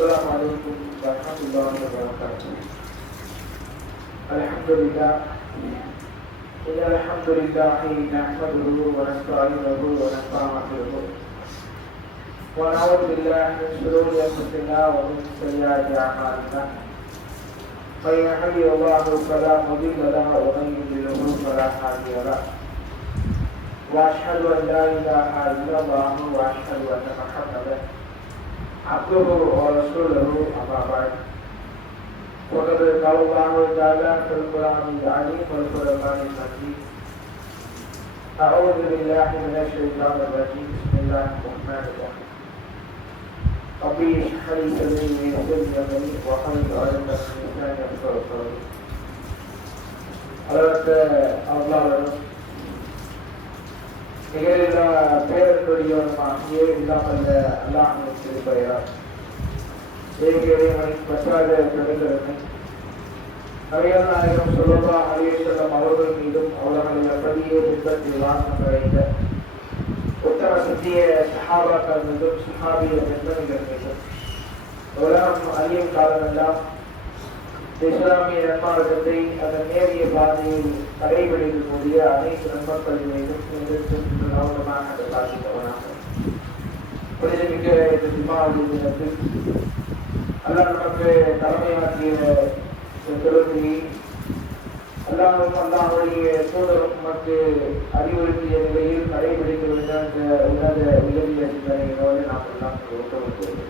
السلام عليكم ورحمة الله وبركاته. الحمد لله إن الحمد لله نحمده ونستعينه ونستغفره ونعوذ بالله من شرور أنفسنا ومن سيئات أعمالنا من يهده الله فلا مضل له ومن يضلل فلا هادي له وأشهد أن لا إله إلا الله وأشهد أن محمدا عبده ورسوله أما بعد وقد قال الله تعالى في القرآن العظيم والفرقان المجيد أعوذ بالله من الشيطان الرجيم بسم الله الرحمن الرحيم ربي اشرح لي صدري ويسر لي أمري واحلل عقدة من لساني يفقهوا قولي. அளவற்ற அல்லாஹ்விடம் நிகழில்லா பேரன்புடையவனுமாகிய இல்லாமல் அல்லாஹ்வின் திருப்பெயரால் ஏகேவனை பற்றாத கருதரனை நபிகள் நாயகம் ஸல்லல்லாஹு அலைஹி வஸல்லம் அவர்கள் மீதும் அவர்களை அப்படியே பின்பற்றி வாசம் அடைந்த உத்தம சத்திய சஹாபாக்கள் மீதும் சஹாபிய பெண்மணிகள் மீதும் உலகம் அறியும் காலமெல்லாம் இஸ்லாமிய நன்மார்க்கத்தை அதன் நேரிய பாதையில் கடைபிடிக்கக்கூடிய அனைத்து நண்பர்கள் மீதும் கவனமாக பாதித்தவனாக புனிதமிக்க இந்த ஜும்மாவுடைய தினத்தில் அல்லாஹ் நமக்கு தலைமையாற்றிய தொழுகையை அல்லாஹ்வும் அல்லாஹ்வுடைய தூதரும் நமக்கு அறிவுறுத்திய நிலையில் கடைபிடிக்க வேண்டும் என்ற உன்னத உயரிய சிந்தனைகளோடு நாம் எல்லாம் ஒத்துழைக்கிறோம்.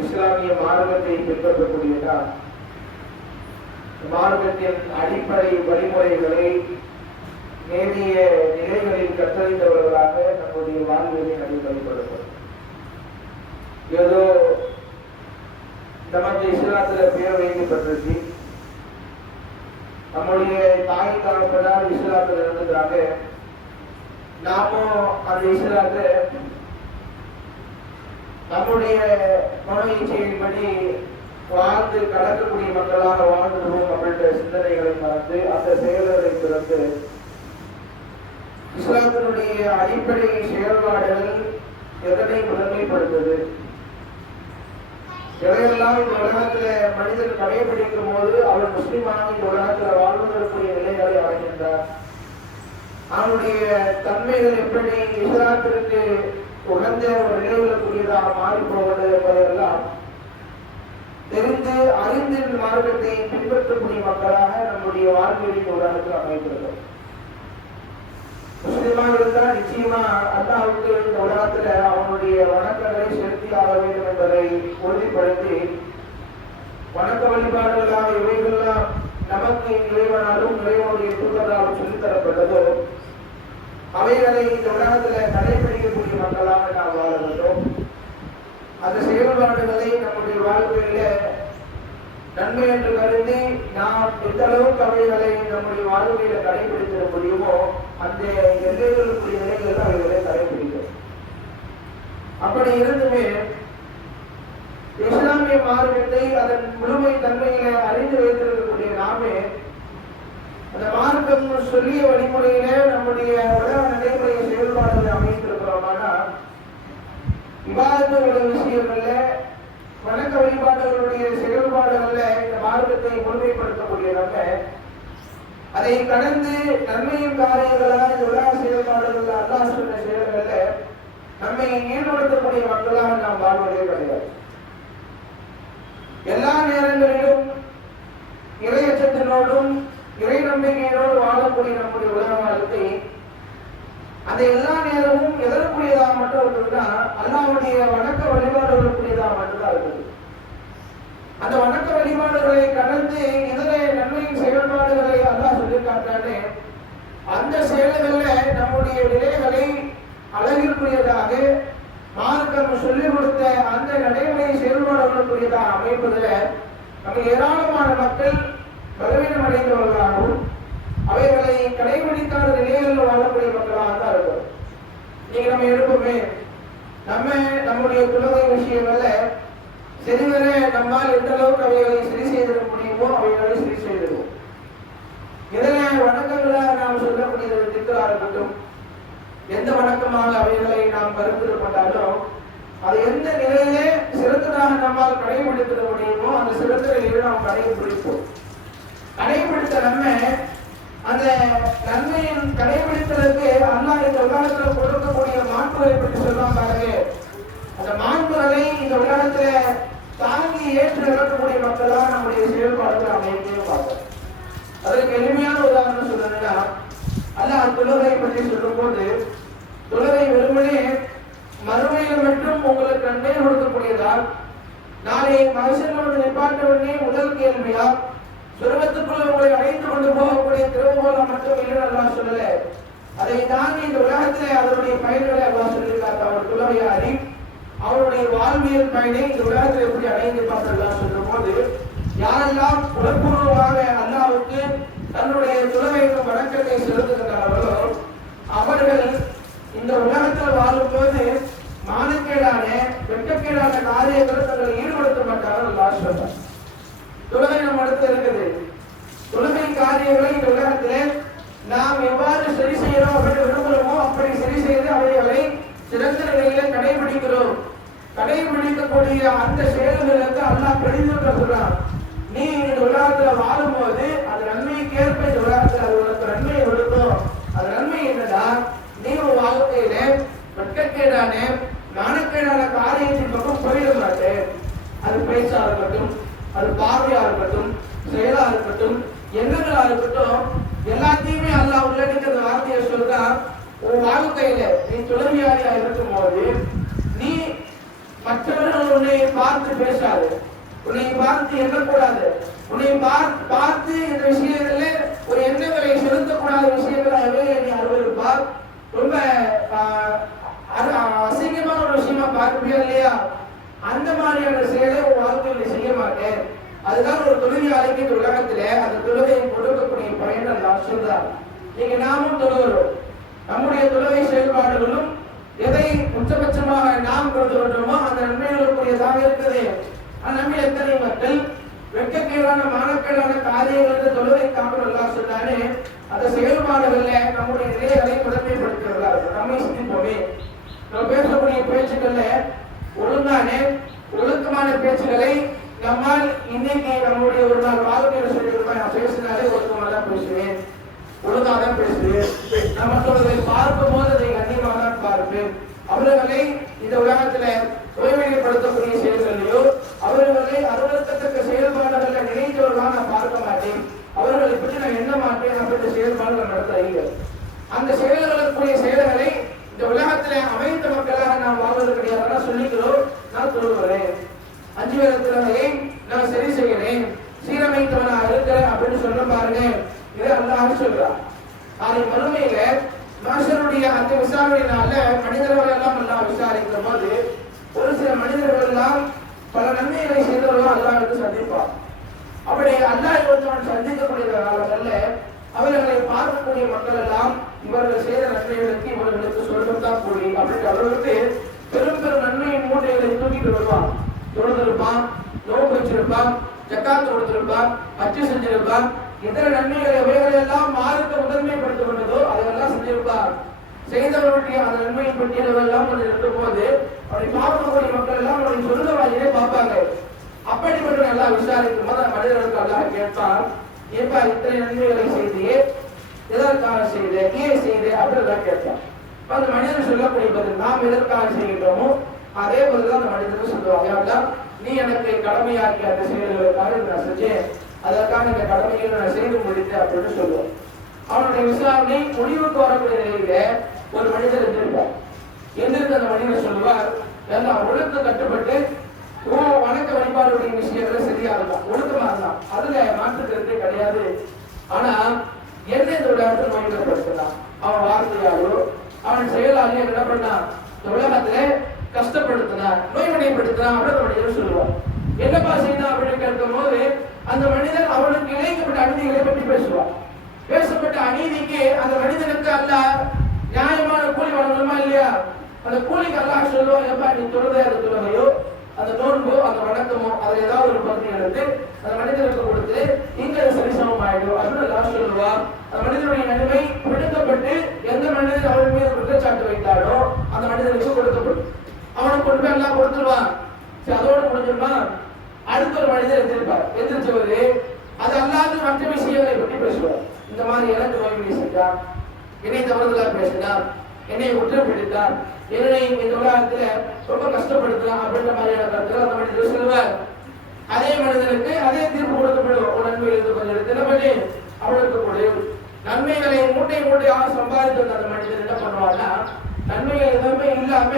இஸ்லாமிய மார்க்கத்தை பின்பற்றக்கூடியதால் மார்க்கத்தின் அடிப்படை வழிமுறைகளை நேரிய நிலைகளில் கற்றறிந்தவர்களாக நம்முடைய வாழ்வியலை நடைமுறைப்படுத்தும். ஏதோ நமக்கு இஸ்லாத்துல பேர் வைக்கப்பட்டிருக்கு, நம்முடைய தாய் தகப்பனார் இஸ்லாத்துல இருந்துக்கிறாங்க, நாமும் அந்த இஸ்லாத்தை நம்முடைய மன இச்சையின்படி வாழ்ந்து கடக்கக்கூடிய மக்களாக வாழ்ந்துடுவோம் அப்படின்ற சிந்தனைகளை மறந்து அந்த செயல்களை திறந்து இஸ்லாத்தினுடைய அடிப்படை செயல்பாடுகள் எதனை முதன்மைப்படுத்தது, எதையெல்லாம் இந்த உலகத்துல மனிதன் கடைபிடிக்கும் போது அவன் முஸ்லிமாக இந்த உலகத்துல வாழ்வதற்குரிய நிலைகளை அடைகின்றார், அவனுடைய தன்மைகள் எப்படி இஸ்லாத்திற்கு உகந்த ஒரு நிலைகளுக்குரியதாக மாறிப்போவது என்பதையெல்லாம் தெரிந்து அறிந்து மார்க்கத்தை பின்பற்றக்கூடிய மக்களாக நம்முடைய வாழ்க்கையின் உலகத்தில் அமைந்திருக்கிறோம். முஸ்லிமாக இருந்தால் நிச்சயமா அல்லாஹ்வுக்கு இந்த உலகத்துல அவனுடைய வணக்கங்களை செலுத்தி ஆக வேண்டும் என்பதை உறுதிப்படுத்தி வணக்க வழிபாடுகளாக இவைகள்லாம் நமக்கு இறைவனாலும் இறைவனுடைய தூதராலும் சொல்லித்தரப்பட்டதோ அவைகளை இந்த உலகத்துல கடைபிடிக்கக்கூடிய மக்களாக நாம் வாழ வேண்டும். அந்த செயல்பாடுகளை நம்முடைய வாழ்க்கையில நன்மை என்று கருதி நாம் எந்த அளவுக்கு அவைகளை நம்முடைய வாழ்க்கையில கடைபிடித்திட முடியுமோ அந்த எல்லைகளுக்குரிய நிலைகள் அவைகளை கடைபிடிக்கும். அப்படி இருந்துமே இஸ்லாமிய மார்க்கத்தை அதன் முழுமை தன்மையில அறிந்து வைத்திருக்கக்கூடிய நாமே அந்த மார்க்கம் சொல்லிய வழிமுறையில நம்முடைய உலக நடைமுறை செயல்பாடுகளை அமைத்திருக்கிறோமானா இபாதத்துடைய விஷயங்கள்ல மார்க்கத்தை முழுமைப்படுத்தக்கூடிய நம்ம அதை கடந்து நன்மையின் காரியங்களாக இந்த உலக செயல்பாடுகள் அல்லாஹ் சொன்ன செயல்கள்ல நம்மை ஈடுபடுத்தக்கூடிய மக்களாக நாம் வாழ்வதே கிடையாது. எல்லா நேரங்களிலும் இறையச்சத்தினோடும் இறை நம்பிக்கையோடு வாழக்கூடிய நம்முடைய உலக வாழ்க்கை அந்த எல்லா நேரமும் எதற்குரியதாக மட்டும் இருக்குதுன்னா அல்லாஹ்வுடைய வணக்க வழிபாடுகளுக்குரியதாக மட்டும்தான் இருக்குது. அந்த வணக்க வழிபாடுகளை கடந்து இதர நன்மையின் செயல்பாடுகளை அல்லாஹ் சொல்லி காட்டானே அந்த செயல்கள்ல நம்முடைய நிலைகளை அழகிற்குரியதாக மார்க்கம் சொல்லிக் கொடுத்த அந்த நடைமுறை செயல்பாடுகளுக்குரியதாக அமைப்பதில் நம்ம ஏராளமான மக்கள் பலவீனம் அடைந்தவர்களாகவும் அவைகளை கடைபிடிக்காத நிலைகளில் வாழக்கூடிய மக்களாக தான் இருக்கும். நீங்க நம்ம எடுப்போமே நம்முடைய தொழுகை விஷயங்கள்ல சரிவர நம்மால் எந்த அளவுக்கு அவைகளை சரி செய்திட முடியுமோ அவைகளை சரி செய்திடுவோம். இதனை வணக்கங்களாக நாம் சொல்லக்கூடிய திக்கலாக இருக்கட்டும், எந்த வணக்கமாக அவைகளை நாம் கருத்தில் அது எந்த நிலையிலே சிறந்ததாக நம்மால் கடைபிடித்திட முடியுமோ அந்த சிறந்த நிலையை நாம் கடைபிடிப்போம். கடைபிடித்த நன்மை அந்த நன்மையின் கடைபிடித்ததற்கு அல்லாஹ் இந்த உலகத்தில் கொடுக்கக்கூடிய மாண்புகளை பற்றி சொல்லலாம் பாருங்க. அந்த மாண்புகளை இந்த உலகத்துல தாங்கி ஏற்று நடக்கக்கூடிய மக்களாக நம்முடைய செயல்பாடுகள் அமைப்பையும் பார்ப்போம். அதற்கு எளிமையான உதாரணம் சொல்லணும்னா அல்லாஹ் தொழுகை பற்றி சொல்லும் போது தொழுகை வெறுமனே மறுமையில் மட்டும் உங்களுக்கு நன்மை கொடுக்கக்கூடியதால் நாளை மனுஷனோடு நிப்பாட்டவுடனே முதல் கேள்வியா சொர்க்கத்துக்குள்ள உங்களை அழைத்து கொண்டு போகக்கூடிய திறவுகோலம் மட்டும் இல்லை அல்லாஹ் சொல்லல. அதை தாண்டி இந்த உலகத்திலே அதனுடைய பயன்களை அல்லாஹ் சொல்லியிருக்காரு. அவர் தொழுகையாரி அவருடைய வாழ்வியல் பயனை இந்த உலகத்தில் எப்படி அடைந்து பார்த்து சொல்லும் போது யாரெல்லாம் உடற்பூர்வமாக அல்லாஹ்வுக்கு தன்னுடைய தொழுகைக்கு வணக்கத்தை செலுத்துகின்றார்களோ அவர்கள் இந்த உலகத்தில் வாழும் போது மானக்கேடான வெட்கக்கேடான காரியங்களை தங்களை ஈடுபடுத்த மாட்டார்கள் அல்லாஹ் சொல்றார். தொழுகை நம்ம அடுத்து இருக்குது. தொழுகை காரியங்களை இந்த உலகத்திலே நாம் எவ்வாறு சரி செய்யறோம் அப்படின்னு விரும்புகிறோமோ அப்படி சரி செய்து அவைகளை சிறந்த நிலையில கடைபிடிக்கிறோம். கடைபிடிக்கக்கூடிய அந்த செயல்களுக்கு அல்லாஹ் கடிதம் சொல்றான். நீ இந்த உலகத்துல வாழும் போது அது நன்மைக்கேற்ப இந்த உலகத்துல அது உனக்கு நன்மையை கொடுக்கும். அது நன்மை என்னன்னா நீ ஒரு வாழ்க்கையில வெட்கக்கேடான நாணக்கேடான காரியத்தின் பக்கம் போயிட மாட்டேன். அது பேச்சா இருக்கட்டும், அது பார்வையா இருக்கட்டும், செயலா இருக்கட்டும், எண்ணங்களா இருக்கட்டும், எல்லாத்தையுமே அல்லாஹ் உள்ளடக்கிற வார்த்தையை சொல்றா. உன் வாழ்க்கையில நீ தொழுகையாளியா இருக்கும் போது நீ மற்றவர்கள் உன்னை பார்த்து பேசாது, உன்னை பார்த்து எண்ணக்கூடாது, உன்னை பார்த்து இந்த விஷயங்கள்ல ஒரு எண்ணங்களை செலுத்தக்கூடாத விஷயங்களை நீ அறுவருப்பார். ரொம்ப அசிங்கமான ஒரு விஷயமா பார்க்கவே இல்லையா? அந்த மாதிரியான செயலை உன் வாழ்க்கையில் செய்ய மாட்டேன். அதுதான் ஒரு தொழுகையாளிக்கு இந்த உலகத்துல அந்த தொழுகையை கொடுக்கக்கூடிய பயன் அல்லாஹ் சொல்றார். நீங்க நாமும் தொழுகிறோம். நம்முடைய தொழுகை செயல்பாடுகளும் எதை உச்சபட்சமாக நாம் கொடுத்து கொண்டோமோ அந்த நன்மைகளுக்குரியதாக இருக்குது. நம்ம எத்தனை மக்கள் வெட்கக்கேடான மானக்கேடான காரியங்களுக்கு தொழுகை காப்பது அல்லாஹ் சொன்னானே அந்த செயல்பாடுகள்ல நம்முடைய நிலைகளை முதன்மைப்படுத்துகிறார்கள். நம்மை சிந்திப்போமே. நம்ம பேசக்கூடிய பேச்சுக்கள்ல ஒழுங்கான ஒழுக்கமான பேச்சுகளை நம்மால் இன்னைக்கு நம்முடைய ஒரு நாள் வாழ்க்கையில் சொல்லியிருப்பேன். நான் பேசினாலே ஒழுக்கமாக தான் பேசுவேன், ஒழுங்காக தான் பேசுவேன். நான் மற்றவர்களை பார்க்கும் போது அதை கண்ணியமாக தான் பார்ப்பேன். அவர்களை இந்த உலகத்துல தூய்மைப்படுத்தக்கூடிய செயல்களையோ அவர்களை அலுவலகத்தக்க செயல்பாடுகளை நினைத்தவர்களாக நான் பார்க்க மாட்டேன். அவர்களை பற்றி நான் எண்ண மாட்டேன். அப்படி செயல்பாடுகள் நடத்த அந்த செயல்களுக்குரிய செயல்களை இந்த உலகத்துல அமைந்த மக்களாக நான் வாழ்வது கிடையாது. சொல்லிக்கிறோம், நான் சொல்லுகிறேன் 5 வேளை நான் சரி செய்கிறேன், சீரமைத்தவனா இருக்கிறேன் அப்படின்னு சொல்ல பாருங்க. இதை அல்லாஹ் சொல்றான். அதை மறுமையில மனுஷனுடைய அந்த விசாரணையினால மனிதர்கள் எல்லாம் அல்லாஹ் விசாரிக்கிற போது ஒரு சில மனிதர்கள் எல்லாம் பல நன்மைகளை செய்தவர்களும் அல்லாஹ்வுக்கு சந்திப்பார். அப்படி அல்லாஹ் ஒருத்தவன் சந்திக்கக்கூடிய காலங்கள்ல அவர்களை பார்க்கக்கூடிய மக்கள் எல்லாம் இவர்கள் செய்த நன்மைகளுக்கு இவர்களுக்கு சொர்க்கம் கூடி அப்படின்னு அவர்களுக்கு பெரும் பெரும் நன்மையின் மூட்டைகளை தூக்கிட்டு வருவான். தொழுதிருப்பான், நோக்கு வச்சிருப்பான், ஜக்காத்து கொடுத்திருப்பான், அச்சு செஞ்சிருப்பான், இதர நன்மைகளை எவைகளை எல்லாம் மார்க்க முதன்மைப்படுத்திக் கொண்டதோ அதெல்லாம் செஞ்சிருப்பார். செய்தவர்களுடைய அந்த நன்மையின் பட்டியல் எல்லாம் இருக்கும் போது அப்படி பார்க்கக்கூடிய மக்கள் எல்லாம் அவருடைய சொந்த வாயிலே பார்ப்பாங்க. அப்ப அப்படிப்பட்ட நல்லா விசாரிக்கும் போது மனிதர்களுக்கு அல்லாஹ் கேட்பான், ஏப்பா இத்தனை நன்மைகளை செய்தியே, எதற்காக செய்த, ஏன் செய்த அப்படிதான் கேட்பான். அந்த மனிதன் சொல்லக்கூடிய பதில் நாம் எதற்காக செய்கின்றோமோ அதே பதில் அந்த மனிதர்கள் சொல்லுவாங்க. அப்படின்னா நீ எனக்கு கடமையாக்கி அந்த செயல்களுக்காக நான் செஞ்சேன், அதற்காக இந்த கடமையை நான் செய்து முடித்தேன் அப்படின்னு சொல்லுவோம். அவனுடைய விசாரணை முடிவுக்கு வரக்கூடிய நிலையில ஒரு மனிதர் எந்திருப்பார். எந்திருக்க அந்த மனிதர் சொல்லுவார், எல்லாம் ஒழுக்க கட்டுப்பட்டு வணக்க வழிபாடுடைய விஷயங்களை சரியா இருந்தான், ஒழுக்கமா இருந்தான், அதுல மாற்றுக்கிறது கிடையாது. ஆனா என்ன இந்த உலகத்தில் நோய்கப்படுத்தலாம், அவன் வார்த்தையாலோ அவன் செயலாலேயோ என்ன பண்ணான், இந்த உலகத்துல கஷ்டப்படுத்தினான், நோய்வனைப்படுத்தினான் அப்படின்னு மனிதர் சொல்லுவான். என்னப்பா செய்யணும் அப்படின்னு கேட்கும் போது அந்த மனிதன் அவனுக்கு இழைக்கப்பட்ட அநீதிகளை பற்றி பேசுவான். பேசப்பட்ட அநீதிக்கு அந்த மனிதனுக்கு அல்லாஹ் நியாயமான கூலி வழங்கணுமா இல்லையா? அந்த கூலிக்கு அல்லாஹ் சொல்லுவான், எப்பா நீ தொழுதே அந்த தொழுகையோ அந்த நோன்போ அந்த வணக்கமோ அதுல ஏதாவது ஒரு பகுதி எடுத்து அந்த மனிதனுக்கு கொடுத்து இங்க சரிசமம் ஆயிடும் அப்படின்னு எல்லாம் சொல்லுவான். அந்த மனிதனுடைய நன்மை பிடிக்கப்பட்டு எந்த மனிதன் அவன் மீது குற்றச்சாட்டு வைத்தாலோ அந்த மனிதனுக்கு கொடுக்கப்படும். அவனுக்கு கொண்டு போய் எல்லாம் கொடுத்துருவான். சரி, அதோடு முடிஞ்சிருமா? அடுத்த ஒரு மனிதர் எதிர்ப்பார். எதிர்ச்சவரு அது அல்லாத மற்ற விஷயங்களை பற்றி பேசுவார். இந்த மாதிரி எனக்கு நோய் செஞ்சான், என்னை தவறுதலா பேசினான், என்னை குற்றம் பிடித்தான், என்னை இந்த உலகத்துல ரொம்ப கஷ்டப்படுத்தலாம் அப்படின்ற மாதிரியான கருத்துக்கள் அந்த மனிதர் சொல்லுவார். அதே மனிதனுக்கு அதே தீர்ப்பு கொடுக்கப்படும். ஒரு நன்மை எழுந்து கொஞ்சம் எடுத்து என்ன பண்ணி அவனுக்கு கொடு. நன்மைகளை மூட்டை மூட்டையாக சம்பாதித்து அந்த மனிதன் என்ன பண்ணுவான்னா, நன்மைகள் எதுவுமே இல்லாம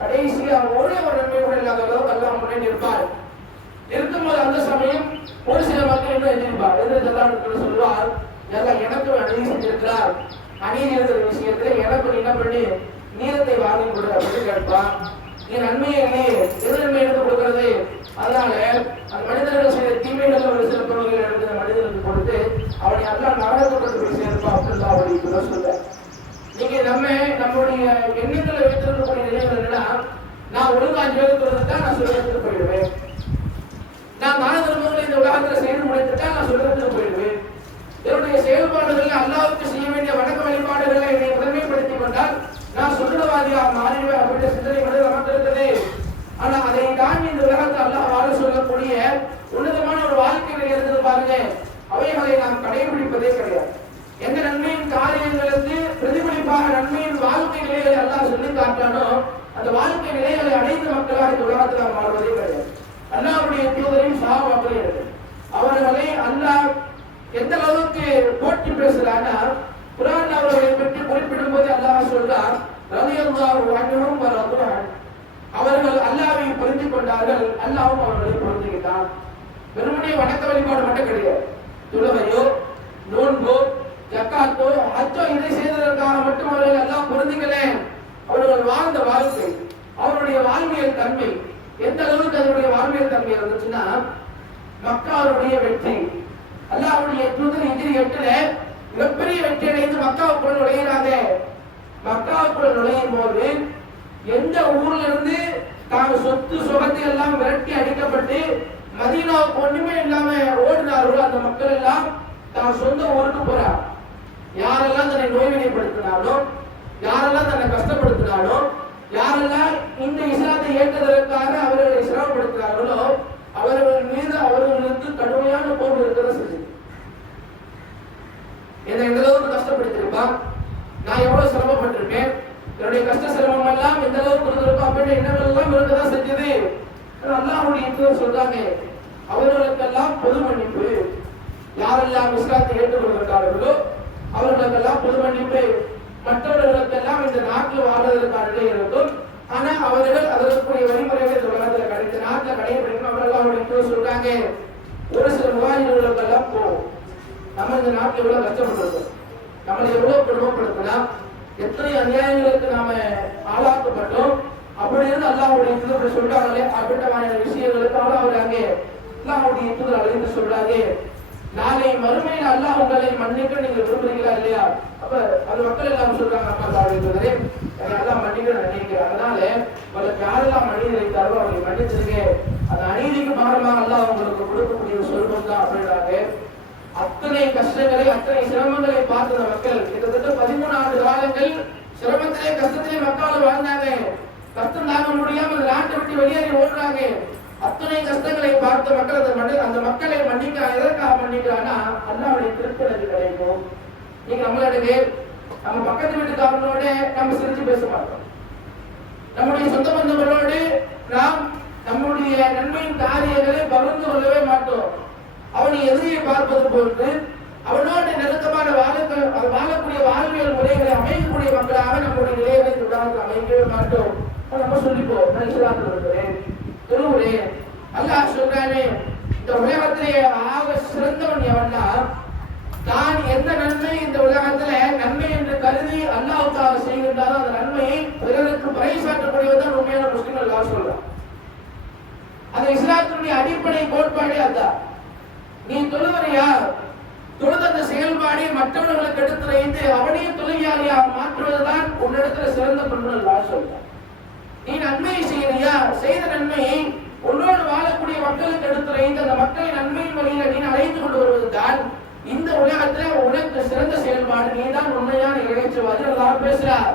கடைசியா ஒரே ஒரு நன்மை கூட இல்லாத அளவுக்கு எல்லாம் முன்னே இருப்பார். இருக்கும்போது அந்த சமயம் ஒரு சில மக்கள் என்ன எதிர்ப்பார், எதிர்த்து சொல்லுவார், எல்லாம் எனக்கு அநீதி செஞ்சிருக்கிறார், அநீதி இருக்கிற விஷயத்துல எனக்கு என்ன பண்ணி நீளத்தை வாங்கி கொடு அப்படின்னு கேட்பான். நீ நன்மையை எது நன்மை எடுத்து கொடுக்கிறது? அதனால அந்த மனிதர்கள் செய்த தீமைகள் ஒரு சில பொருள்கள் எடுக்கிற மனிதனுக்கு கொடுத்து அவனை எல்லாம் நரகப்பட்டு போய் சேர்ப்பான் அப்படின்னு அவருடைய சொல்ல. நீங்க நம்முடைய எண்ணங்களை வைத்திருக்கக்கூடிய நிலைகள் என்னன்னா, நான் ஒழுங்கு 5 பேருக்கு கொடுத்துட்டா நான் சொல்றதுக்கு போயிடுவேன், நான் தான தர்மங்களை இந்த உலகத்துல செய்து முடித்துட்டா நான் சொல்றதுக்கு போயிடுவேன், என்னுடைய செயல்பாடுகள் அல்லாஹ்வுக்கு செய்ய வேண்டிய வணக்க வழிபாடுகளை என்னை முதன்மைப்படுத்திக் கொண்டால் நான் சுற்றுலவாதியாக மாறிடுவேன் அப்படின்ற சிந்தனை கூட நமக்கு இருக்குது. ஆனா அதை தாண்டி இந்த உலகத்தில் அல்லாஹ் வாழ சொல்லக்கூடிய உன்னதமான ஒரு வாழ்க்கை நிலை இருக்குது பாருங்க, அவைகளை நாம் கடைபிடிப்பதே கிடையாது. எந்த நன்மையின் காரியங்களுக்கு பிரதிபலிப்பாக நன்மையின் வாழ்க்கை நிலைகளை அல்லாஹ் சொல்லி காட்டானோ அந்த வாழ்க்கை நிலைகளை அடைந்த மக்களாக இந்த உலகத்தில் நாம் வாழ்வதே கிடையாது. அல்லாஹ்வுடைய தூதரையும் சஹாபாக்களை இருக்கு, அவர்களை அல்லாஹ் எந்த அளவுக்கு போற்றி பேசுறாங்கன்னா, குர்ஆன் அவர்களை பற்றி குறிப்பிடும் போது அல்லாஹ் சொல்றார், ரலியல்லாஹு அன்ஹும் வ ரதுவான், அவர்கள் அல்லாஹ்வை புரிந்து கொண்டார்கள், அல்லாஹ்வும் அவர்களை புரிந்துகிட்டான். வெறுமனே வணக்க வழிபாடு மட்டும் கிடையாது, தொழுகையோ நோன்போ ஜக்காத்தோ ஹஜ்ஜோ இதை செய்ததற்காக மட்டும் அவர்கள் அல்லாஹ் புரிந்துக்கல. அவர்கள் வாழ்ந்த வாழ்க்கை, அவருடைய வாழ்வியல் தன்மை எந்த அளவுக்கு அதனுடைய வாழ்வியல் தன்மை இருந்துச்சுன்னா, மக்காவுடைய வெற்றி, அல்லாஹ்வுடைய தூதர் ஹிஜ்ரி 8ல மிகப்பெரிய வெற்றி அடைந்து மக்காவுக்குள் நுழையிறாங்க. மக்காவுக்குள் நுழையும் போது எந்த ஊர்ல இருந்து தாங்க சொத்து சுகத்தை எல்லாம் விரட்டி அடிக்கப்பட்டு மதீனாவுக்கு ஒண்ணுமே இல்லாம ஓடினார்களோ அந்த மக்கள் எல்லாம் தான் சொந்த ஊருக்கு போறார். யாரெல்லாம் தன்னை நோய்வினைப்படுத்தினாலும், யாரெல்லாம் தன்னை கஷ்டப்படுத்தினாலும், யாரெல்லாம் இந்த இஸ்லாத்தை ஏற்றதற்காக அவர்களை சிரமப்படுத்தினார்களோ அவர்கள் மீது அவர்களுக்கு கடுமையான போர் இருக்கிறத செஞ்சு என்னை எந்த அளவுக்கு கஷ்டப்படுத்திருப்பான், நான் எவ்வளவு சிரமப்பட்டிருப்பேன், என்னுடைய கஷ்ட சிரமம் எல்லாம் எந்த அளவுக்கு இருந்திருக்கும் அப்படின்னு எண்ணங்கள் எல்லாம் இருக்கதான் செஞ்சது. அல்லாஹ்வுடைய சொல்றாங்க, அவர்களுக்கெல்லாம் பொது மன்னிப்பு, யாரெல்லாம் இஸ்லாத்தை ஏற்றுக்கொள்கிறார்களோ அவர்களுக்கெல்லாம் பொது மன்னிப்பு, மற்றவர்களுக்கெல்லாம் இந்த நாட்டில் வாழ்வதற்கான நிலை இருக்கும். ஆனா அவர்கள் அதற்குரிய வழிமுறைகளை இந்த உலகத்தில் கிடைத்த நாட்டில் கடைபிடிக்கணும். அவர்களுடைய சொல்றாங்க, ஒரு சில முகாஜிர்களுக்கெல்லாம் போகும், நம்ம இந்த நாட்டில் எவ்வளவு கஷ்டப்பட்டிருக்கோம், நம்மளை எவ்வளவு குடும்பப்படுத்தலாம், எத்தனை அநியாயங்களுக்கு நாம ஆளாக்கப்பட்டோம், அப்படி இருந்து அல்லாஹ்வுடைய தூதர் சொல்றாங்களே அப்படின்ற மாதிரியான விஷயங்களுக்கு ஆளாகிறாங்க. அல்லாஹ்வுடைய தூதர் அழைத்து சொல்றாங்க, நாளை மறுமையில் அல்லாஹ் உங்களை மன்னிக்க நீங்க விரும்புறீங்களா இல்லையா? அப்ப அந்த மக்கள் எல்லாம் சொல்றாங்க, அல்லாஹ்வுடைய தூதரே எல்லாம் மன்னிக்க நினைக்கிறேன், அதனால உங்களுக்கு யாரெல்லாம் மன்னித்து வைத்தாரோ அவங்களை மன்னிச்சிருங்க, அந்த அநீதிக்கு மாறமாக அல்லாஹ் உங்களுக்கு கொடுக்கக்கூடிய சொல்பம் தான் அப்படின்றாங்க. அத்தனை கஷ்டங்களை அத்தனை சிரமங்களை பார்த்த மக்கள் கிட்டத்தட்ட 13 ஆண்டு காலங்கள் சிரமத்திலே கஷ்டத்திலே மக்கள் வாழ்ந்தாங்க. கஷ்டம் தாங்க முடியாம நாட்டை விட்டு வெளியேறி ஓடுறாங்க. அத்தனை கஷ்டங்களை பார்த்த மக்கள் அந்த மக்களை மன்னிக்கிறான். எதற்காக மன்னிக்கிறான்னா அல்லாஹ்வுடைய திருப்தி கிடைக்கும். நீங்க நம்மளுடைய நம்ம பக்கத்து வீட்டுக்காரங்களோட நம்ம சிரிச்சு பேச மாட்டோம். நம்முடைய சொந்த பந்தங்களோடு நாம் நம்முடைய நன்மையின் காரியங்களை பகிர்ந்து கொள்ளவே மாட்டோம். அவனை எதிரியை பார்ப்பது போன்று அவனோடு நெருக்கமான வாழக்கூடிய வாழ்வியல் முறைகளை அமைக்கக்கூடிய மக்களாக நம்முடைய நிலைகளை தொடர்ந்து அமைக்கவே மாட்டோம். நம்ம சொல்லிப்போம், நான் இஸ்லாத்தில் இருக்கிறேன், தொழுகிறேன். அல்லாஹ் சொல்றானே, இந்த உலகத்திலே ஆக சிறந்தவன் எவன்னா தான் எந்த நன்மை இந்த உலகத்துல நன்மை என்று கருதி அல்லாஹ்வுக்காக செய்கின்றாரோ அந்த நன்மையை பிறருக்கு பறைசாற்றக்கூடியவர்தான் உண்மையான முஸ்லிம். அல்லாஹ் சொல்றான். அந்த இஸ்லாத்தினுடைய அடிப்படை கோட்பாடே அதான். நீ தொழுவறியா, தொழுத அந்த செயல்பாடை மற்றவர்களுக்கு எடுத்து வைத்து அவனையும் தொழுகையாளியா மாற்றுவதுதான் உன்னிடத்துல சிறந்த பண்பு. அல்லாஹ் சொல்றான். நீ நன்மையை செய்யறியா, செய்த நன்மையை உன்னோடு வாழக்கூடிய மக்களுக்கு எடுத்து வைத்து அந்த மக்களின் நன்மையின் வழியில நீ அழைத்து கொண்டு வருவதுதான் இந்த உலகத்துல உனக்கு சிறந்த செயல்பாடு. நீ தான் உண்மையான இறைச்சுவாதி. அல்லாஹ் பேசுறார்.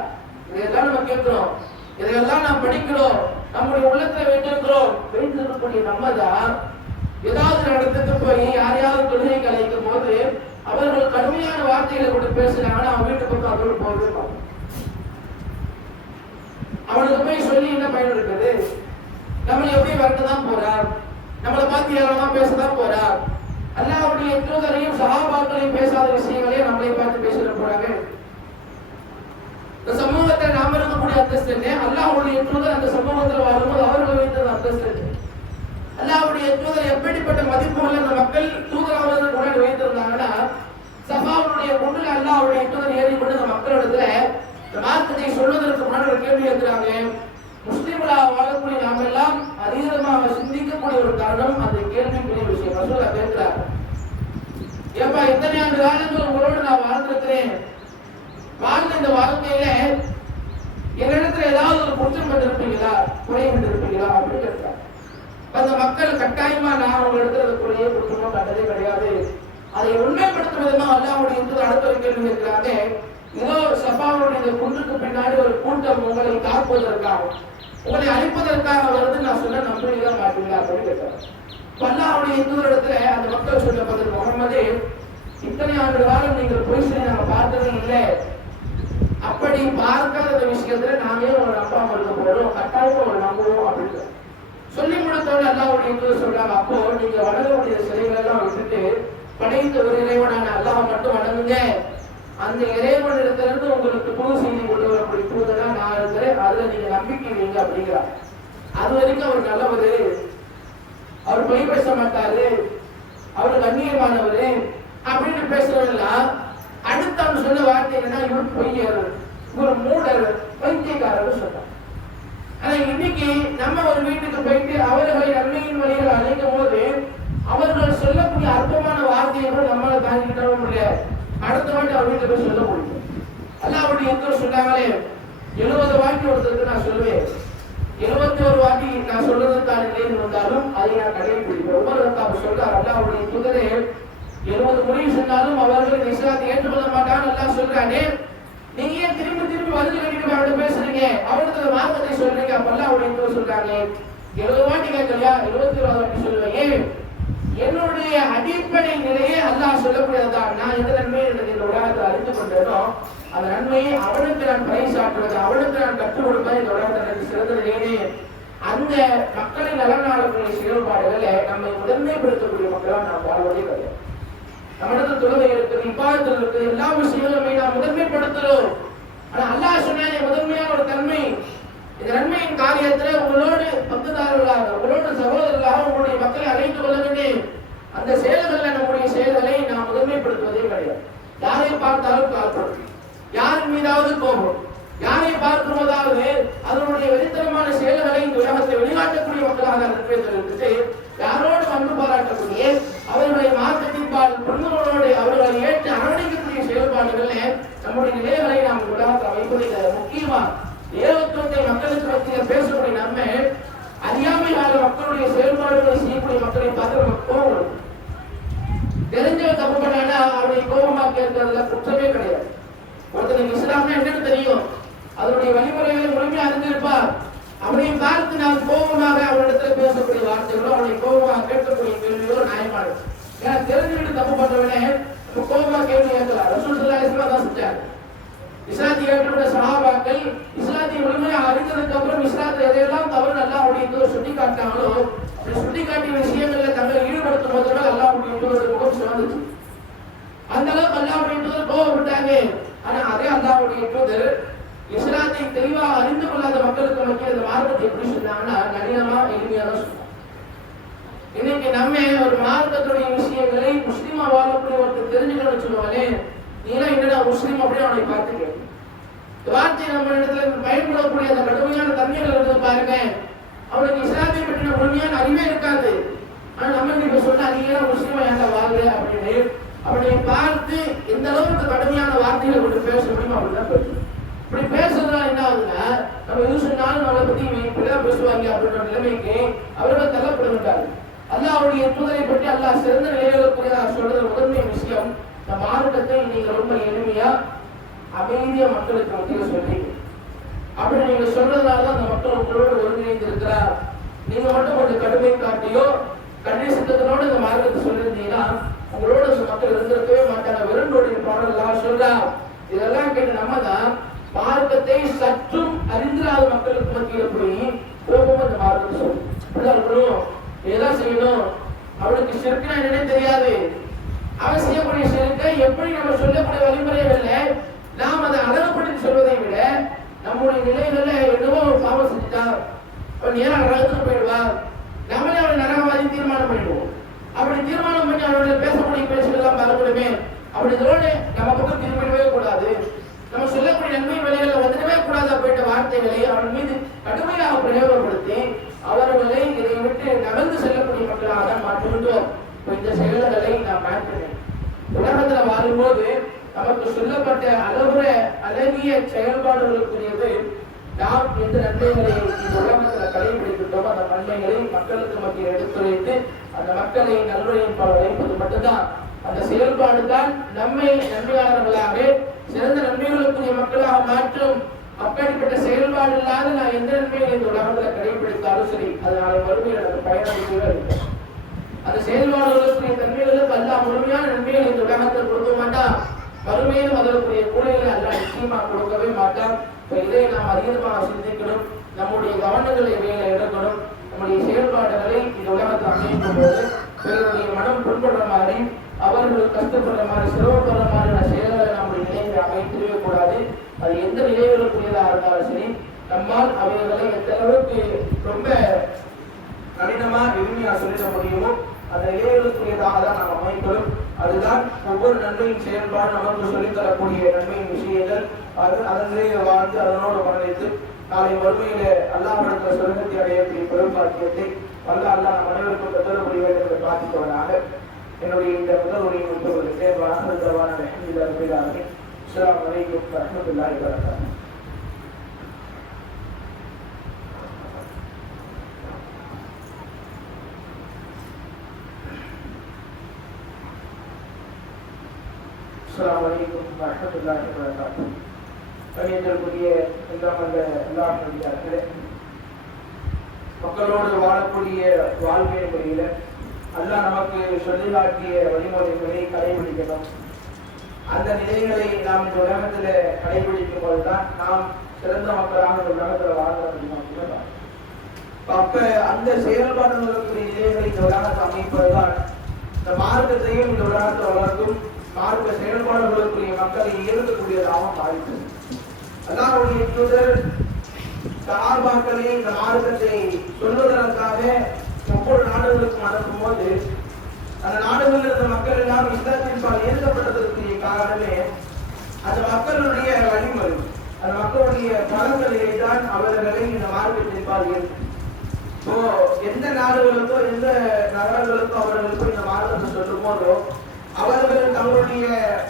இதெல்லாம் நம்ம கேட்கிறோம், இதையெல்லாம் நாம் படிக்கிறோம், நம்முடைய உள்ளத்துல வைத்திருக்கக்கூடிய நம்ம தான் ஏதாவது இடத்துக்கு போய் யாரையாவது தொழுகை கலைக்கும் போது அவர்கள் கடுமையான வார்த்தைகளை கொண்டு பேசுறாங்கன்னா அவன் வீட்டு பக்கம் அதோடு போகவே பார்ப்போம். அவனுக்கு போய் சொல்லி என்ன பயன் இருக்குது? நம்மளை எப்படி வரட்டுதான் போறார், நம்மளை பார்த்து ஏராளமா பேசதான் போறார். அல்லாஹ்வுடைய தூதரையும் சஹாபாக்களையும் பேசாத விஷயங்களே நம்மளை பார்த்து பேசிட போறாங்க. இந்த சமூகத்தில் நாம இருக்கக்கூடிய அந்தஸ்து என்ன? அல்லாஹ்வுடைய தூதர் அந்த சமூகத்தில் வாழும்போது அவர்கள் வைத்த அந்தஸ்து. அல்லாஹ்வுடைய தூதர் எப்படிப்பட்ட மதிப்புள்ள அந்த மக்கள் தூதராவது முன்னாடி வைத்திருந்தாங்கன்னா சஃபாவுடைய குண்டுல அல்லாஹ்வுடைய தூதர் ஏறி கொண்டு அந்த மக்களிடத்துல இந்த மார்க்கத்தை சொல்வதற்கு முன்னாடி ஒரு கேள்வி கேட்கிறாங்க. முஸ்லிம்களாக வாழக்கூடிய நாம் எல்லாம் அதிகமாக சிந்திக்கக்கூடிய ஒரு காரணம் அந்த கேள்விக்குரிய விஷயம். ரசூல் கேட்கிறார், ஏப்பா இத்தனை ஆண்டு காலங்கள் உங்களோடு நான் வாழ்ந்திருக்கிறேன், வாழ்ந்த இந்த வாழ்க்கையில என்னிடத்துல ஏதாவது ஒரு குற்றம் பண்ணிருப்பீங்களா, குறை பண்ணிருப்பீங்களா அப்படின்னு கேட்கிறார். அந்த மக்கள் கட்டாயமா நான் உங்களிடத்துல குறையே குற்றமோ கண்டதே கிடையாது, அதை உண்மைப்படுத்தும் விதமா அல்லாஹ்வுடைய தூதர் அடுத்த ஒரு கேள்வி கேட்கிறாங்க. இதோ சஃபாவுடைய இந்த குன்றுக்கு பின்னாடி ஒரு கூட்டம் உங்களை காப்பதற்காக உங்களை அழிப்பதற்காக வருது, நான் சொன்ன நம்புறீங்களா மாட்டீங்களா அப்படின்னு கேட்டார். அல்லாஹ்வுடைய தூதரிடத்துல அந்த மக்கள் சொன்ன பதில், முகமதே இத்தனை ஆண்டு காலம் நீங்கள் பொய் சொல்லி நாங்க பார்த்ததே இல்லை, அப்படி பார்க்காத விஷயத்துல நாமே ஒரு நம்பாம இருக்க போறோம், கட்டாயமா ஒரு நம்புவோம் அப்படின்னு சொல்லி முடித்தோடு அல்லாஹ்வுடைய தூதர் சொல்றாங்க, அப்போ நீங்க வணங்கக்கூடிய சிலைகள் எல்லாம் விட்டுட்டு படைத்த ஒரு இறைவனான அல்லாஹ் மட்டும் வணங்குங்க, அந்த இறைவனிடத்திலிருந்து உங்களுக்கு புது செய்தி கொண்டு வரக்கூடிய தூதரா நான் இருக்கிறேன், அதுல நீங்க நம்பிக்கை வைங்க அப்படிங்கிறார். அது வரைக்கும் அவர் நல்லவரு, அவர் பொய் பேச மாட்டாரு, அவர் கண்ணியமானவரு அப்படின்னு பேசுறதெல்லாம் அடுத்த அவர் சொன்ன வார்த்தை என்னன்னா இவர் பொய்யர், ஒரு மூடர், பைத்தியக்காரர் சொல்றார். ஆனா இன்னைக்கு நம்ம ஒரு வீட்டுக்கு போயிட்டு அவர்களை நன்மையின் வழியில் அழைக்கும் போது அவர்கள் சொல்லக்கூடிய அற்பமான வார்த்தைகள் நம்மளால தாங்கிக்கிட்டவே முடியாது. அடுத்த வாட்டி அவர் வீட்டுல போய் சொல்ல முடியும். அல்லாஹ்வுடைய தூதர் சொன்னாங்களே 70 வாட்டி ஒருத்தருக்கு நான் சொல்லுவேன், 71 வாட்டி நான் சொல்றதுக்கான நிலையில் வந்தாலும் அதை நான் கடைபிடிப்பேன். உமர் சொல்றார், அல்லாஹ்வுடைய தூதரே 70 முறை சொன்னாலும் அவர்கள் இஸ்லாத்தை ஏற்றுக்கொள்ள மாட்டான்னு அல்லாஹ் சொல்றானே, நீங்க ஏன் திரும்பி திரும்பி வந்து கட்டிட்டு அவர்கிட்ட பேசுறீங்க, அவனுக்கு மார்க்கத்தை சொல்றீங்க? அப்ப அல்லாஹ்வுடைய தூதர் சொல்றாங்க, 70 வாட்டி கேட்கலையா, 71 வாட்டி சொல்லுவேன். என்னுடைய அடிப்படை நிலையை அல்லாஹ் சொல்லக்கூடியதுதான். நான் எந்த நன்மையை எனக்கு இந்த உலகத்தை அறிந்து கொண்டேனோ அந்த நன்மையை அவனுக்கு நான் பறைசாற்றுவது, அவனுக்கு நான் கற்றுக் கொடுப்பது இந்த உலகத்தை எனக்கு சிறந்த நிலையே. அந்த மக்களின் நலனாளர்களுடைய செயல்பாடுகளை நம்மை முதன்மைப்படுத்தக்கூடிய மக்களால் நாம் வாழ்வதே கிடையாது. நம்மிடத்தில் தொழுகை இருக்குது, இபாதத்தில் இருக்குது, எல்லா விஷயங்களுமே நாம் முதன்மைப்படுத்துகிறோம். ஆனா அல்லாஹ் சொன்ன முதன்மையான ஒரு தன்மை, இந்த நன்மையின் காரியத்துல உங்களோடு பங்குதாரர்களாக, உங்களோட சகோதரர்களாக உங்களுடைய மக்களை அழைத்து கொள்ள வேண்டும். அந்த செயல்களில் நம்முடைய செயல்களை நாம் முதன்மைப்படுத்துவதே கிடையாது. யாரை பார்த்தாலும் காப்போம், யாரின் மீதாவது கோபம், யாரை பார்க்கும் போதாவது அதனுடைய வெளித்தரமான செயல்களை இந்த உலகத்தை வெளிநாட்டக்கூடிய மக்களாக இருந்துட்டு யாரோடு அன்பு பாராட்டக்கூடிய அவர்களுடைய மார்க்கத்தின்பால் பொருள்களோடு அவர்களை ஏற்று அரவணைக்கக்கூடிய செயல்பாடுகள் நம்முடைய நிலைகளை நாம் உலகத்தை அமைப்பதில் முக்கியமா ஏகத்துவத்தை மக்களுக்கு மத்தியில் பேசக்கூடிய நம்ம அறியாமை மக்களுடைய செயல்பாடுகளை செய்யக்கூடிய மக்களை பார்த்து நமக்கு கோபம் வரும். தெரிஞ்சவன் தப்பு பண்ணானா அவருடைய கோபமாக்க இருக்கிறதுல குற்றமே கிடையாது. ஒருத்தருக்கு இஸ்லாம்னா என்னன்னு தெரியும், அதனுடைய வழிமுறைகளை முழுமையா அறிந்திருப்பார். அவனை பார்த்து நாம் கோபமாக அவரிடத்துல பேசக்கூடிய வார்த்தைகள் அவருடைய கோபமாக கேட்கக்கூடிய கேள்விகளோ நியாயமானது. ஏன்னா தெரிஞ்சுக்கிட்டு தப்பு பண்றவனே கோபமா கேள்வி கேட்கலாம். ரசூல் ஸல்லல்லாஹு அலைஹி வஸல்லம் தான் செஞ்சாங்க. இஸ்லாத்தை ஏற்றுக்கொண்ட சஹாபாக்கள் இஸ்லாத்தை முழுமையாக அறிந்ததுக்கு அப்புறம் இஸ்லாத்தை எதையெல்லாம் தவறு அல்லாஹ்வுடைய தூதர் சுட்டி காட்டினாங்களோ அப்படி சுட்டி காட்டிய விஷயங்கள்ல தங்களை ஈடுபடுத்தும் போது அல்லாஹ்வுடைய தூதருடைய முகம் சிவந்துச்சு. அந்த அளவுக்கு அல்லாஹ்வுடைய தூதர் கோபப்பட்டாங்க. ஆனா அதே அல்லாஹ்வுடைய தூதர் இஸ்லாத்தை தெளிவாக அறிந்து கொள்ளாத மக்களுக்கு மத்தியில் இந்த மார்க்கத்தை எப்படி சொன்னாங்கன்னா நளினமா எளிமையா தான் சொன்னாங்க. இன்னைக்கு நம்ம ஒரு மார்க்கத்துடைய விஷயங்களை முஸ்லிமா வாழக்கூடிய ஒருத்தர் தெரிஞ்சுக்கணும்னு சொல்லுவாங்களே, நீலாம் என்னடா முஸ்லீம் அப்படின்னு அவனை பார்த்துக்க. வார்த்தை நம்ம இடத்துல பயன்படக்கூடிய அந்த கடுமையான தன்மைகள் இருந்து பாருங்க, அவனுக்கு இஸ்லாத்தை பற்றின முழுமையான அறிவே இருக்காது. ஆனா நம்ம இப்ப சொன்ன நீங்க முஸ்லீமா ஏன்டா வாழ்ற அப்படின்னு அப்படி பார்த்து எந்த அளவுக்கு கடுமையான வார்த்தைகளை கொண்டு பேச முடியுமோ அப்படிதான் பேசணும். இப்படி பேசுறதுனால என்ன ஆகுதுன்னா, நம்ம எது சொன்னாலும் நம்மளை பத்தி இப்படிதான் பேசுவாங்க அப்படின்ற நிலைமைக்கு அவர்கள் தள்ளப்படுகின்றார்கள். அல்லாஹ்வுடைய தூதரை பற்றி அல்லாஹ் சிறந்த நிலைகளுக்குரியதாக சொல்றது முதன்மை விஷயம், இந்த மார்க்கத்தை நீங்க ரொம்ப எளிமையா அமைதியா மக்களுக்கு மத்தியில் சொல்றீங்க. அப்படி நீங்க சொல்றதுனாலதான் அந்த மக்கள் உங்களோடு ஒருங்கிணைந்து இருக்கிறார். நீங்க மட்டும் கொஞ்சம் கடுமை காட்டியோ கண்டிசத்தனோடு இந்த மார்க்கத்தை சொல்லியிருந்தீங்கன்னா உங்களோட மக்கள் இருந்திருக்கவே மாட்டாங்க. வெறுண்டோடைய பாடல் சொல்றா. இதெல்லாம் கேட்டு நம்ம தான் மார்க்கத்தை சற்றும் அறிந்திராத மக்களுக்கு மத்தியில் போய் கோபம் அந்த மார்க்கத்தை சொல்லும். இப்படிதான் இருக்கணும், இதெல்லாம் செய்யணும். அவனுக்கு ஷிர்க்னா என்னன்னே தெரியாது. அவன் செய்யக்கூடிய ஷிர்க்கை எப்படி நம்ம சொல்லக்கூடிய வழிமுறைகள் இல்லை, நாம் அதை அழகுபடுத்தி சொல்வதை விட நம்முடைய நிலைகள்ல என்னவோ ஒரு பாவம் செஞ்சுட்டா அவன் நேரம் நரகத்துக்கு போயிடுவா, நம்மளே அவனை நரகவாதி தீர்மானம் பண்ணிடுவோம். அப்படி தீர்மானம் பண்ணி அவனுடைய பேசக்கூடிய பேச்சுகள் எல்லாம் பார்க்கணுமே. அப்படி இதோடு நம்ம பக்கம் திரும்பிடவே கூடாது. நம்ம சொல்லக்கூடிய நன்மை வழிகளில் வந்துடவே கூடாது. அப்படின்ற வார்த்தைகளை அவன் மீது கடுமையாக பிரயோகப்படுத்தி அவர்களை இதை விட்டு நகர்ந்து செல்லக்கூடிய மக்களாக தான் மாற்றுகின்றோம். இந்த செயல்களை நாம் மாற்றினேன். உலகத்துல வாழும்போது நமக்கு சொல்லப்பட்ட அளவுற அழகிய செயல்பாடுகளுக்குரியது நாம் எந்த நன்மைகளை இந்த உலகத்துல கடைபிடிக்கின்றோம் அந்த நன்மைகளை மக்களுக்கு மத்தியில் எடுத்துரைத்து அந்த மக்களை நல்வழியின் பால் வைப்பது மட்டும்தான். அந்த செயல்பாடு தான் நம்மை நன்மையாளர்களாக சிறந்த நன்மைகளுக்குரிய மக்களாக மாற்றும். அப்படிப்பட்ட செயல்பாடு இல்லாத நான் எந்த நன்மையை இந்த உலகத்துல கடைபிடித்தாலும் சரி, அதனால மறுமையில் எனக்கு பயனளிக்கவே இல்லை. அந்த செயல்பாடுகளுக்குரிய தன்மைகளுக்கு அல்லாஹ் முழுமையான நன்மைகள் இந்த உலகத்தில் கொடுக்க மாட்டான். மறுமையிலும் அதற்குரிய கூடைகளை அல்லாஹ் நிச்சயமா கொடுக்கவே மாட்டான். இதை நாம் அதிகமாக சிந்திக்கணும். நம்முடைய கவனங்களை வேலை எடுக்கணும். நம்முடைய செயல்பாடுகளை இந்த உலகத்தில் அமைக்கும் போது பிறருடைய மனம் புண்படுற மாதிரி, அவர்கள் கஷ்டப்படுற மாதிரி, சிரமப்படுற மாதிரியான செயல்களை நம்முடைய நிலைகளை அமைத்திடவே கூடாது. அது எந்த நிலைகளுக்குரியதாக இருந்தாலும் சரி, நம்மால் அவைகளை எந்த அளவுக்கு ரொம்ப கடினமா எளிமையா சொல்லிட முடியுமோ அந்த நிலைகளுக்குரியதாக தான் நாம் அமைக்கணும். அதுதான் ஒவ்வொரு நன்மையின் செயல்பாடு நமக்கு சொல்லித்தரக்கூடிய நன்மையின் விஷயங்கள். அதனை வாழ்ந்து அதனோடு மரணித்து நாளை மறுமையில அல்லாஹ்விடத்தில் சொர்க்கத்தை அடையக்கூடிய பெரும் பாக்கியத்தை அல்லாஹ் நம் அனைவருக்கும் பெற்றக்கூடிய வேண்டும் என்று பிரார்த்திப்பவனாக என்னுடைய இந்த முதல் உரையை முடித்துக் கொள்கிறேன். அஸ்ஸலாமு அலைக்கும் வரஹ்மத்துல்லாஹி வபரகாத்துஹு. அஸ்ஸலாமு அலைக்கும் வரஹ்மத்துல்லாஹி வபரகாத்துஹு. கண்ணியத்திற்குரிய எல்லாம் வந்த அல்லாஹ் நபியார்களே, மக்களோடு வாழக்கூடிய வாழ்க்கை முறையில அல்லாஹ் நமக்கு சொல்லி காட்டிய வழிமுறைகளை கடைபிடிக்கணும். அந்த நிலைகளை நாம் இந்த உலகத்துல கடைபிடிக்கும் போதுதான் நாம் சிறந்த மக்களாக இந்த உலகத்துல வாழ முடியும். அப்ப அந்த செயல்பாடுகளுக்குரிய நிலைகளை இந்த உலகத்தை அமைப்பதுதான் இந்த மார்க்கத்தையும் இந்த உலகத்தை வளர்க்கும். மார்க்க செயல்பாடுகளுக்குரிய மக்களை ஈர்க்கக்கூடியதாக மாறிட்டு அல்லாஹ்வுடைய தூதர் சஹாபாக்களை இந்த மார்க்கத்தை சொல்வதற்காக ஒவ்வொரு நாடுகளுக்கும் அனுப்பும் போது அந்த நாடுகளில் இருந்த மக்கள் எல்லாம் இஸ்லாத்தின் பால் ஈர்க்கப்பட்டதற்கு காரணமே அந்த மக்களுடைய வழிமுறை, அந்த மக்களுடைய பலங்களை தான் அவர்களை இந்த மார்க்கத்தின் பால் ஈர்க்கும். இப்போ எந்த நாடுகளுக்கோ எந்த நகரங்களுக்கோ அவர்களுக்கோ இந்த மார்க்கத்தை சொல்லும் போதோ அவர்கள் தங்களுடைய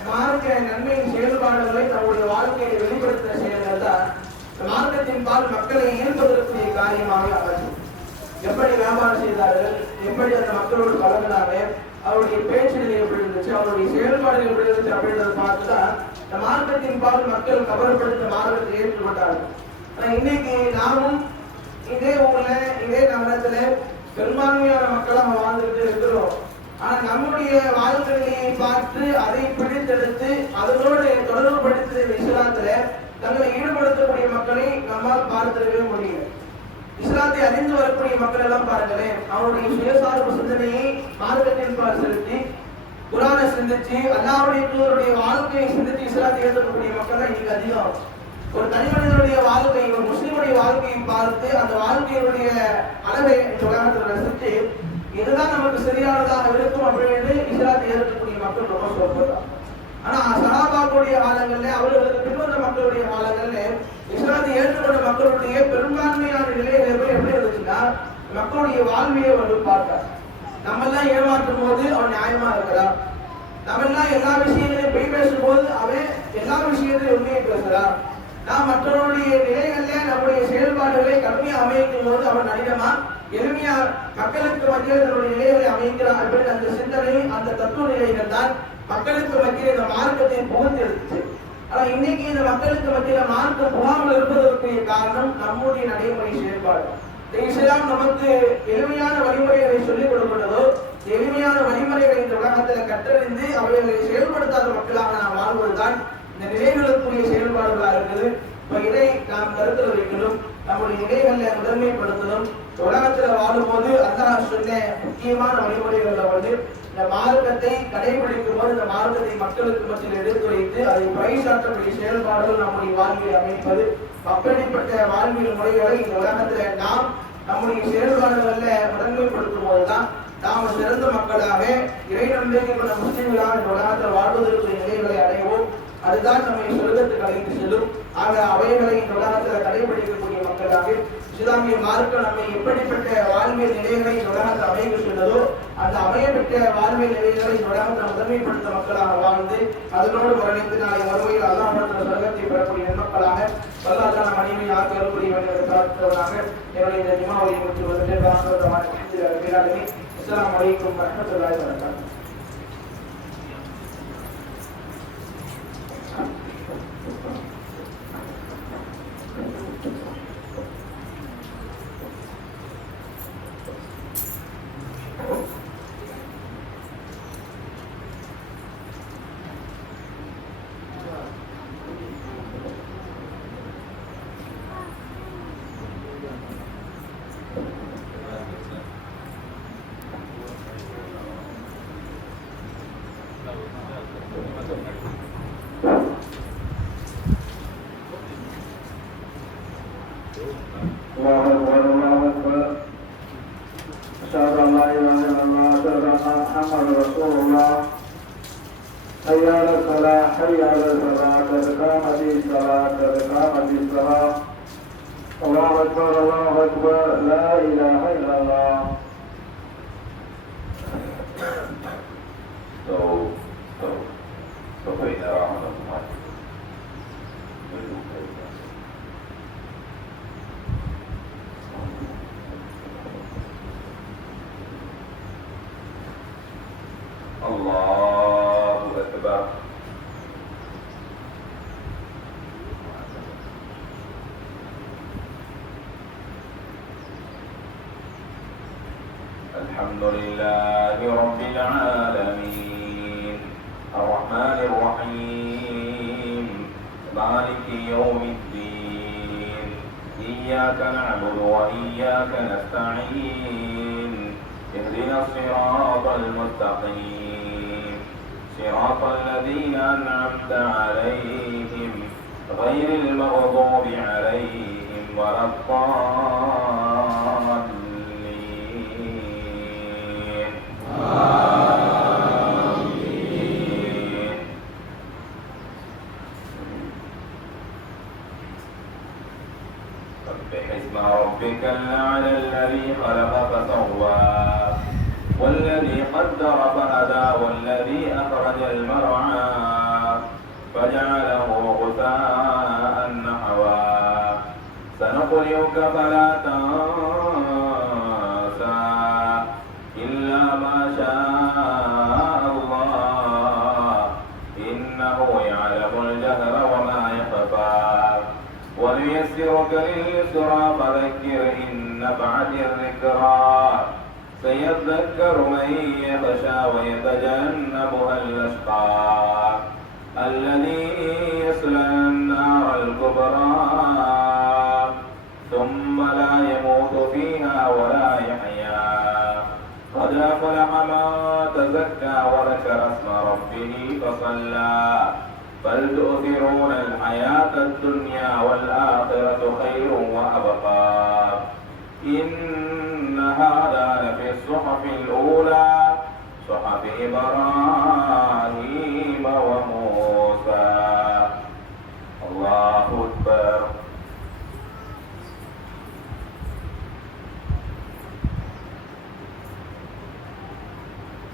மார்க்க நன்மையின் செயல்பாடுகளை தங்களுடைய வாழ்க்கையை வெளிப்படுத்தின செயல்கள் தான் மார்க்கத்தின் பால் மக்களை ஈர்ப்பதற்குரிய காரியமாக அமைச்சது. எப்படி வியாபாரம் செய்தார்கள், எப்படி அந்த மக்களோடு பழகினாங்க, அவருடைய பேச்சு நிலை எப்படி இருந்துச்சு, அவருடைய செயல்பாடுகள் எப்படி இருந்துச்சு அப்படின்றத பார்த்துதான் இந்த மார்க்கத்தின் பால் மக்கள் கவரப்படுத்த மார்க்கத்தை ஏற்றுக்கொண்டார்கள். ஆனா இன்னைக்கு நாமும் இதே ஊர்ல இதே நகரத்துல பெரும்பான்மையான மக்களாக வாழ்ந்துட்டு இருக்கிறோம். ஆனா நம்முடைய வாழ்க்கையை பார்த்து அதை பிடித்தெடுத்து அதனோடு தொடர்புபடுத்தி இஸ்லாத்துல தங்களை ஈடுபடுத்தக்கூடிய மக்களை நம்மால் பார்த்திடவே முடியும். இஸ்லாத்தை அறிந்து வரக்கூடிய மக்கள் எல்லாம் பாருங்களேன், அவருடைய சுயசார்பு சிந்தனையை மார்க்கத்தின் பால் செலுத்தி குரானை சிந்திச்சு அல்லாஹ்வுடைய தூதருடைய வாழ்க்கையை சிந்தித்து இஸ்லாத்தை ஏற்கக்கூடிய மக்கள் தான் இன்னைக்கு அதிகம். ஒரு தனி மனிதனுடைய வாழ்க்கை, ஒரு முஸ்லிமுடைய வாழ்க்கையை பார்த்து அந்த வாழ்க்கையினுடைய அளவை இந்த உலகத்தில் ரசித்து இதுதான் நமக்கு சரியானதாக இருக்கும் அப்படின்னு இஸ்லாத்தை ஏற்கக்கூடிய மக்கள் ரொம்ப சொல்றாங்க. ஆனா சஹாபாக்களுடைய காலங்கள்ல அவர்களுக்கு பின்வந்த மக்களுடைய காலங்கள்ல இஸ்லாத்தை ஏற்றுக்கொண்ட மக்களுடைய பெரும்பான்மையான நிலைகள் எப்படி இருந்துச்சுன்னா, மக்களுடைய வாழ்வையை அவர்கள் பார்த்தார். நம்ம எல்லாம் ஏமாற்றும் போது அவன் நியாயமா இருக்கிறான், நம்ம எல்லாம் எல்லா விஷயங்களையும் பொய் பேசும் போது அவன் எல்லா விஷயத்திலும் உண்மையை பேசுறான், நாம் மற்றவருடைய நிலைகள்ல நம்முடைய செயல்பாடுகளை கடுமையா அமைக்கும் போது அவன் நடிகமா எளிமையா மக்களுக்கு மத்தியில் தன்னுடைய நிலைகளை அமைக்கிறான் அப்படின்னு அந்த சிந்தனை, அந்த தத்துவ நிலைகள் தான் மக்களுக்கு மத்தியில் இந்த மார்க்கத்தை புகுந்து எடுத்துச்சு. ஆனா இன்னைக்கு இந்த மக்களுக்கு மத்தியில மார்க்கம் புகாமல் இருப்பதற்குரிய காரணம் நம்முடைய நடைமுறை செயல்பாடு. இஸ்லாம் நமக்கு எளிமையான வழிமுறைகளை சொல்லிக் கொடுக்கிறதோ, எளிமையான வழிமுறைகளை இந்த உலகத்துல கற்றறிந்து அவைகளை செயல்படுத்தாத மக்களாக நாம் வாழ்வதுதான் இந்த நிலைகளுக்குரிய செயல்பாடுகளாக இருக்குது. இப்ப இதை நாம் கருத்தில் வைக்கணும், நம்முடைய நிலைகளை முதன்மைப்படுத்தணும். உலகத்துல வாழும்போது அல்லாஹ் சொன்ன முக்கியமான வழிமுறைகள்ல வந்து இந்த மார்க்கத்தை கடைபிடிக்கும் போது இந்த மார்க்கத்தை மக்களுக்கு மத்தியில் எடுத்துரைத்து அதை பறைசாற்றக்கூடிய செயல்பாடுகள் நம்முடைய வாழ்வியை அமைப்பது. அப்படிப்பட்ட வாழ்வியல் முறைகளை இந்த உலகத்துல நாம் நம்முடைய செயல்பாடுகள்ல முதன்மைப்படுத்தும் போதுதான் நாம் சிறந்த மக்களாக இறை நம்பிக்கை கொண்ட முஸ்லிம்களாக இந்த உலகத்தில் வாழ்வதற்குரிய நிலைகளை அடைவோம். அதுதான் நம்மை சொர்க்கத்துக்கு அழைத்து செல்லும். ஆக அவைகளை இந்த உலகத்தில் கடைபிடிக்கக்கூடிய மக்களாக இஸ்லாமிய மார்க்கம் நம்மை எப்படிப்பட்ட வாழ்வியல் நிலைகளை இந்த உலகத்தில் அமைக்க சொன்னதோ அந்த அமையப்பட்ட வாழ்வியல் நிலைகளை இந்த உலகத்தில் முதன்மைப்படுத்த மக்களாக வாழ்ந்து அதனோடு மரணித்து நாளை வறுமையில் அல்லாஹ்விடத்தில் சொர்க்கத்தை பெறக்கூடிய மக்களாக வல்லாஹ் மனைவி ஆக்கக்கூடிய பிரார்த்தவனாக என்னுடைய இந்த ஜுமாவை முடித்து வருகிறேன். அஸ்ஸலாமு அலைக்கும் வரஹ்மத்துல்லாஹி வபரகாத்துஹு. Allahu Akbar. Alhamdulillahi Rabbil Alamin Ar-Rahmanir Rahim Maliki Yawmiddin Iyyaka na'budu wa iyyaka nasta'in Ihdinas siratal mustaqim صراط الذين أنعمت عليهم غير المغضوب عليهم ولا الضالين آمين. سبح اسم ربك الأعلى الذي خلق فسوى والذي قدر فهدى والذي أخرج المرعى فجعله غثاء نحوا سنقرئك فلا تنسى إلا ما شاء الله إنه يعلم الجهر وما يخفى ونيسرك لليسرى فذكر إن نفعت الذكرى سيذكر من يخشى ويتجنبها الأشقى الذي يصلى النار الكبرى ثم لا يموت فيها ولا يحيا قد أفلح من تزكى وذكر اسم ربه فصلى بل تؤثرون الحياة الدنيا والآخرة خير وأبقى إن هذا لفي الصحف الأولى صحف إبراهيم وموسى. الله أكبر.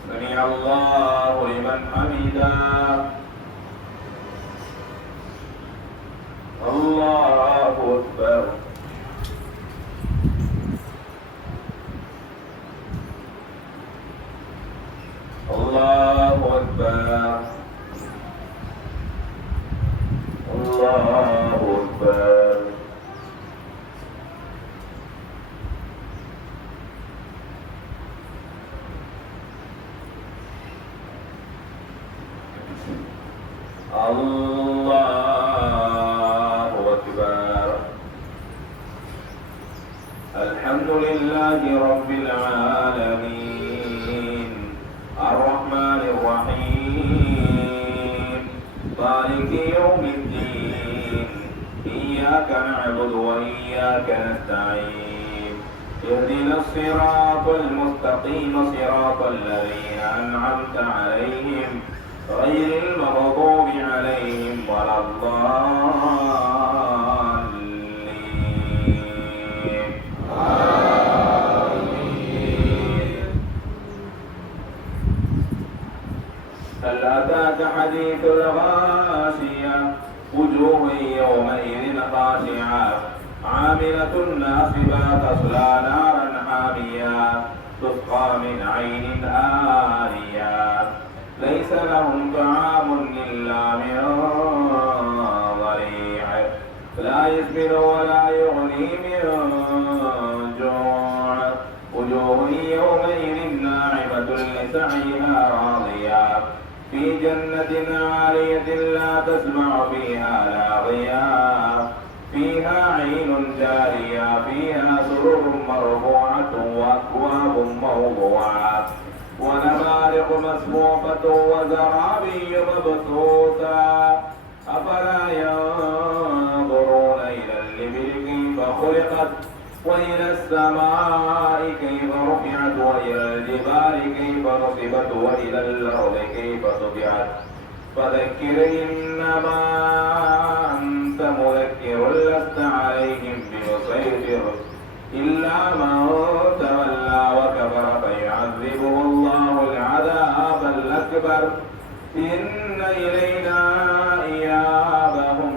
سمع الله لمن حمده. الله أكبر. الله أكبر. الله أكبر. الله أكبر. الحمد لله رب العالمين الرحمن الرحيم مالك يوم الدين إياك نعبد وإياك نستعين اهدنا الصراط المستقيم صراط الذين أنعمت عليهم غير المغضوب عليهم ولا الضالين. آمين. هل أتاك حديث الغاشية وجوه يومئذ خاشعة عاملة ناصبة تصلى نارا حامية تسقى من عين آنية ليس لهم طعام إلا من ضريع لا يسمن ولا يغني من جوع وجوه يومئذ ناعمة لسعيها راضية في جنة عالية لا تسمع فيها لاغيا فيها عين جارية فيها سرر مرفوعة وأكواب موضوعة ونمارق مسفوفة وزرابي مبثوثة أفلا ينظرون إلى الإبل كيف خلقت وإلى السماء كيف رفعت وإلى الجبال كيف نصبت وإلى الأرض كيف سطحت فذكر إنما أنت مذكر لست عليهم بمسيطر إلا من تولى وكفر فيعذبه الله العذاب الأكبر إن إلينا إيابهم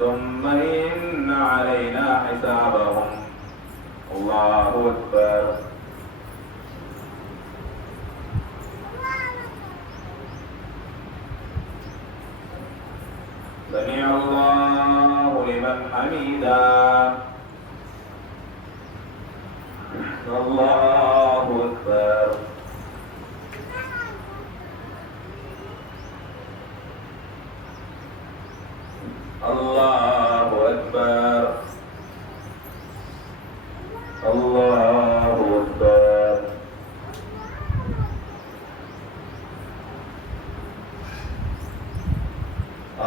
ثم إن علينا حسابهم. الله أكبر. سمع الله لمن حمده. الله أكبر. الله أكبر. الله أكبر.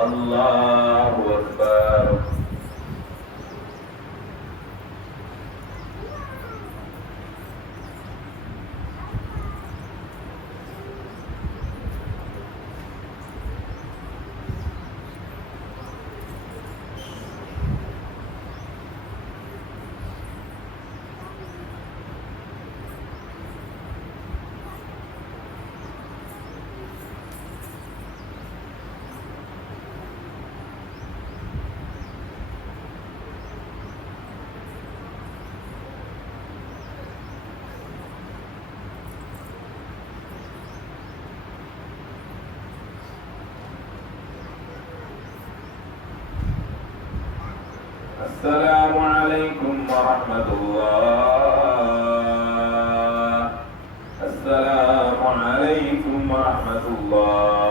الله أكبر. السلام عليكم ورحمة الله السلام عليكم ورحمة الله.